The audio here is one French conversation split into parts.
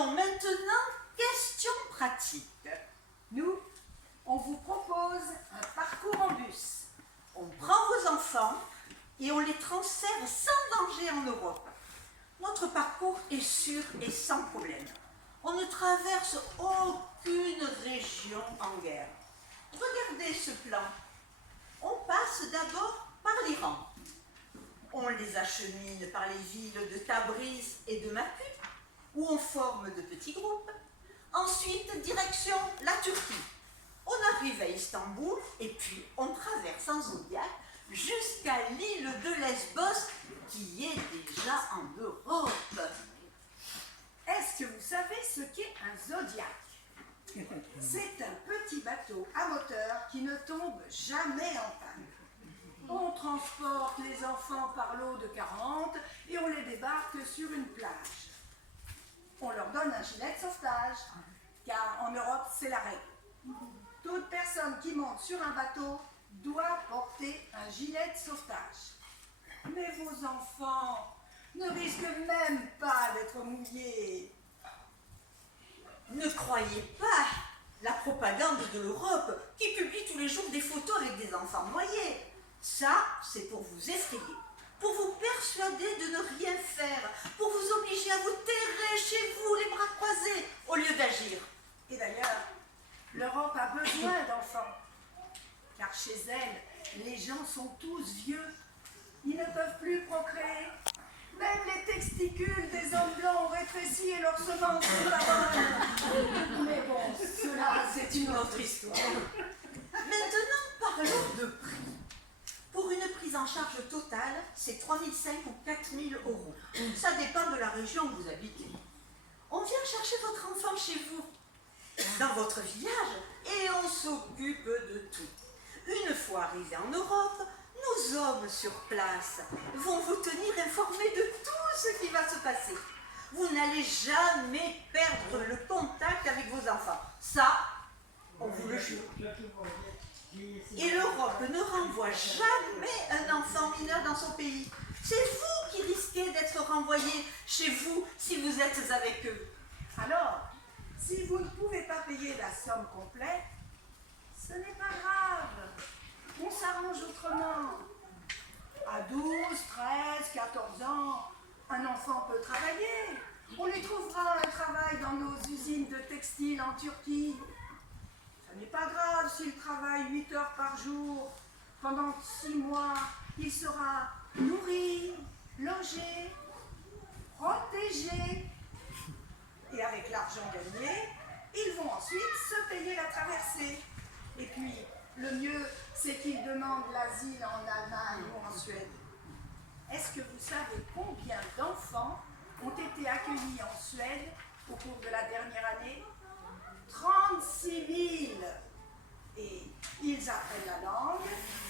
Allons maintenant, question pratique. Nous, on vous propose un parcours en bus. On prend vos enfants et on les transfère sans danger en Europe. Notre parcours est sûr et sans problème. On ne traverse aucune région en guerre. Regardez ce plan. On passe d'abord par l'Iran. On les achemine par les villes de Tabriz et de Bakü, où on forme de petits groupes. Ensuite, direction la Turquie. On arrive à Istanbul et puis on traverse en Zodiac jusqu'à l'île de Lesbos qui est déjà en Europe. Est-ce que vous savez ce qu'est un Zodiac? C'est un petit bateau à moteur qui ne tombe jamais en panne. On transporte les enfants par l'eau de 40 et on les débarque sur une plage. On leur donne un gilet de sauvetage, car en Europe, c'est la règle. Toute personne qui monte sur un bateau doit porter un gilet de sauvetage. Mais vos enfants ne risquent même pas d'être mouillés. Ne croyez pas la propagande de l'Europe qui publie tous les jours des photos avec des enfants noyés. Ça, c'est pour vous effrayer, pour vous persuader de ne rien faire, pour vous obliger à vous terrer chez vous les bras croisés au lieu d'agir. Et d'ailleurs, l'Europe a besoin d'enfants, car chez elle, les gens sont tous vieux. Ils ne peuvent plus procréer. Même les testicules des hommes blancs ont rétréci et leurs semences sont abandonnées. Mais bon, cela, c'est une autre histoire. Maintenant, parlons de prix. Pour une prise en charge totale, c'est 3 500 ou 4 000 euros. Ça dépend de la région où vous habitez. On vient chercher votre enfant chez vous, dans votre village, et on s'occupe de tout. Une fois arrivés en Europe, nos hommes sur place vont vous tenir informés de tout ce qui va se passer. Vous n'allez jamais perdre le contact avec vos enfants. Ça, on vous le jure. Et l'Europe ne renvoie jamais un enfant mineur dans son pays. C'est vous qui risquez d'être renvoyé chez vous si vous êtes avec eux. Alors, si vous ne pouvez pas payer la somme complète, ce n'est pas grave. On s'arrange autrement. À 12, 13, 14 ans, un enfant peut travailler. On lui trouvera un travail dans nos usines de textile en Turquie. Ce n'est pas grave s'il travaille 8 heures par jour. Pendant 6 mois, il sera nourri, logé, protégé. Et avec l'argent gagné, ils vont ensuite se payer la traversée. Et puis, le mieux, c'est qu'ils demandent l'asile en Allemagne ou en Suède. Est-ce que vous savez combien d'enfants ont été accueillis en Suède au cours de la dernière année? 36 000. Et ils apprennent la langue,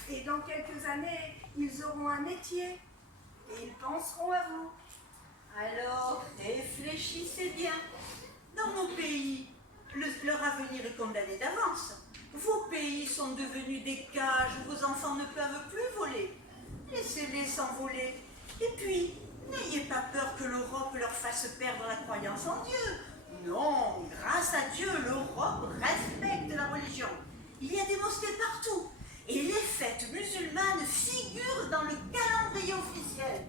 et dans quelques années, ils auront un métier, et ils penseront à vous. Alors, réfléchissez bien. Dans nos pays, leur avenir est condamné d'avance. Vos pays sont devenus des cages où vos enfants ne peuvent plus voler. Laissez-les s'envoler. Et puis, n'ayez pas peur que l'Europe leur fasse perdre la croyance en Dieu. Non, grâce à Dieu, l'Europe respecte la religion. Il y a des mosquées partout. Et les fêtes musulmanes figurent dans le calendrier officiel.